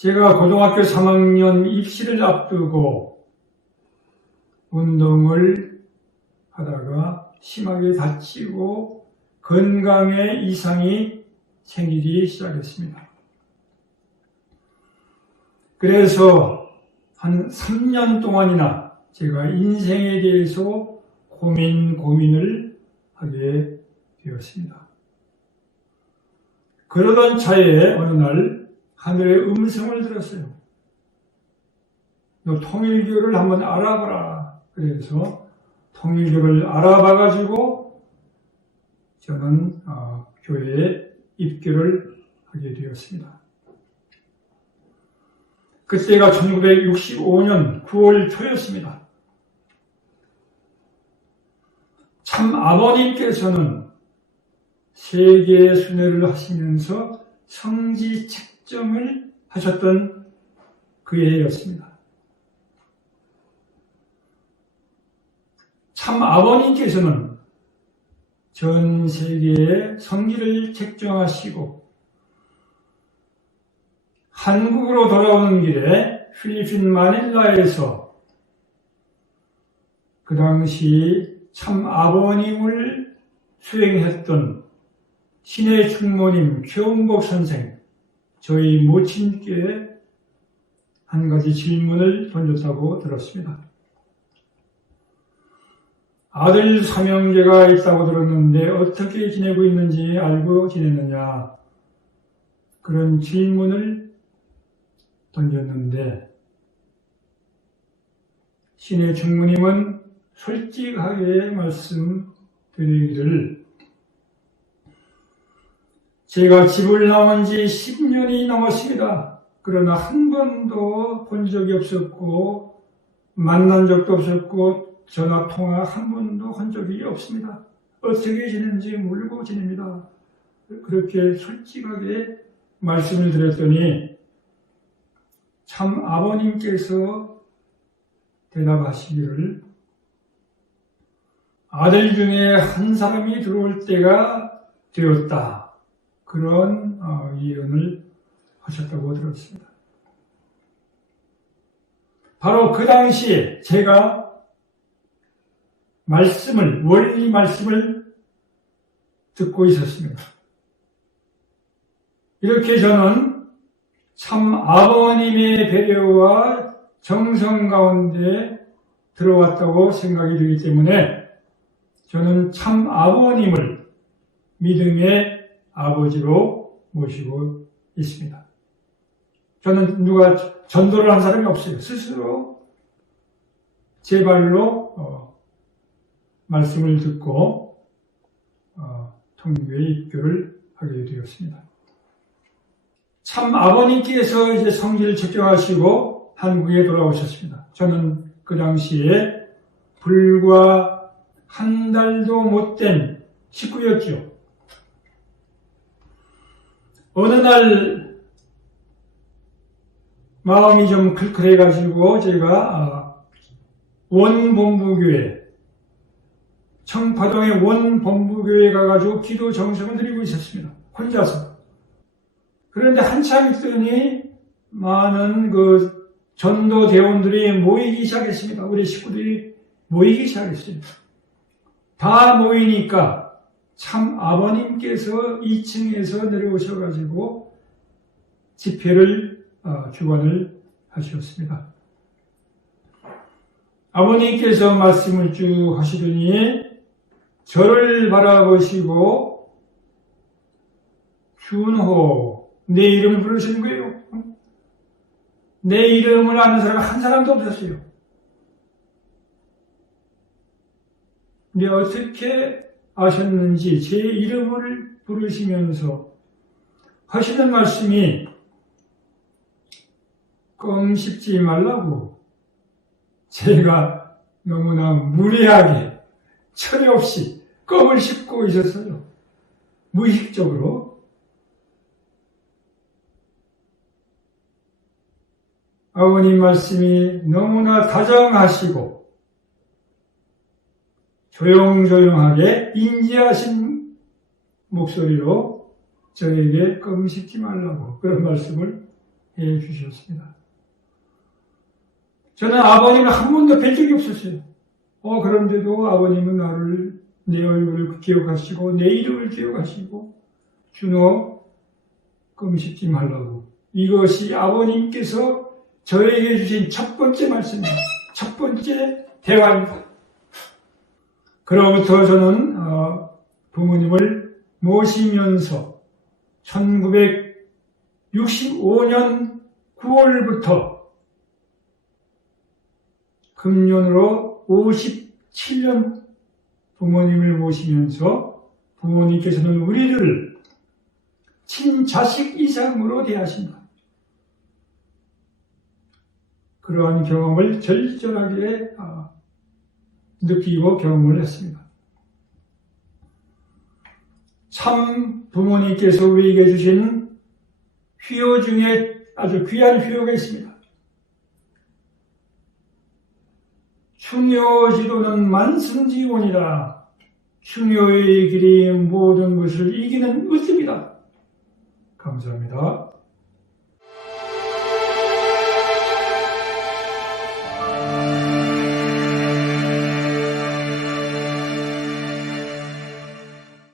제가 고등학교 3학년 입시를 앞두고 운동을 하다가 심하게 다치고 건강에 이상이 생기기 시작했습니다. 그래서 한 3년 동안이나 제가 인생에 대해서 고민을 하게 되었습니다. 그러던 차에 어느 날 하늘의 음성을 들었어요. 너 통일교를 한번 알아봐라. 그래서 통일교를 알아봐가지고 저는 교회에 입교를 하게 되었습니다. 그때가 1965년 9월 초였습니다. 참 아버님께서는 세계 순회를 하시면서 성지 책정을 하셨던 그 해였습니다. 참 아버님께서는 전 세계의 성지를 책정하시고 한국으로 돌아오는 길에 필리핀 마닐라에서 그 당시 참 아버님을 수행했던 신의 충모님 최원복 선생, 저희 모친께 한 가지 질문을 던졌다고 들었습니다. 아들 삼형제가 있다고 들었는데 어떻게 지내고 있는지 알고 지냈느냐, 그런 질문을 던졌는데 신의 충모님은 솔직하게 말씀드리기를 제가 집을 나온 지 10년이 넘었습니다. 그러나 한 번도 본 적이 없었고 만난 적도 없었고 전화통화 한 번도 한 적이 없습니다. 어떻게 지내는지 모르고 지냅니다. 그렇게 솔직하게 말씀을 드렸더니 참 아버님께서 대답하시기를 아들 중에 한 사람이 들어올 때가 되었다. 그런 예언을 하셨다고 들었습니다. 바로 그 당시에 제가 원리 말씀을 듣고 있었습니다. 이렇게 저는 참 아버님의 배려와 정성 가운데 들어왔다고 생각이 되기 때문에 저는 참 아버님을 믿음의 아버지로 모시고 있습니다. 저는 누가 전도를 한 사람이 없어요. 스스로 제 발로 말씀을 듣고 통일교에 입교를 하게 되었습니다. 참 아버님께서 이제 성지를 책정하시고 한국에 돌아오셨습니다. 저는 그 당시에 불과 한 달도 못된 식구였죠. 어느 날 마음이 좀 클클해가지고 제가 원본부교회, 청파동의 원본부교회에 가가지고 기도 정성을 드리고 있었습니다. 혼자서. 그런데 한참 있더니 많은 그 전도대원들이 모이기 시작했습니다. 우리 식구들이 모이기 시작했습니다. 다 모이니까 참 아버님께서 2층에서 내려오셔가지고 집회를 주관을 하셨습니다. 아버님께서 말씀을 쭉 하시더니 저를 바라보시고 준호, 내 이름을 부르시는 거예요. 내 이름을 아는 사람은 한 사람도 없었어요. 근데 어떻게 아셨는지 제 이름을 부르시면서 하시는 말씀이 껌 씹지 말라고, 제가 너무나 무례하게 철이 없이 껌을 씹고 있었어요. 무의식적으로. 아버님 말씀이 너무나 다정하시고 조용조용하게 인지하신 목소리로 저에게 껌 씹지 말라고 그런 말씀을 주셨습니다. 저는 아버님을 한 번도 뵐 적이 없었어요. 그런데도 아버님은 나를, 내 얼굴을 기억하시고 내 이름을 기억하시고 준호 껌 씹지 말라고. 이것이 아버님께서 저에게 주신 첫 번째 말씀입니다. 첫 번째 대화입니다. 그로부터 저는 부모님을 모시면서 1965년 9월부터 금년으로 57년 부모님을 모시면서 부모님께서는 우리를 친자식 이상으로 대하십니다. 그러한 경험을 절절하게 느끼고 경험을 했습니다. 참 부모님께서 우리에게 주신 휘호 중에 아주 귀한 휘호가 있습니다. 충효지도는 만승지원이다. 충효의 길이 모든 것을 이기는 으뜸이다. 감사합니다.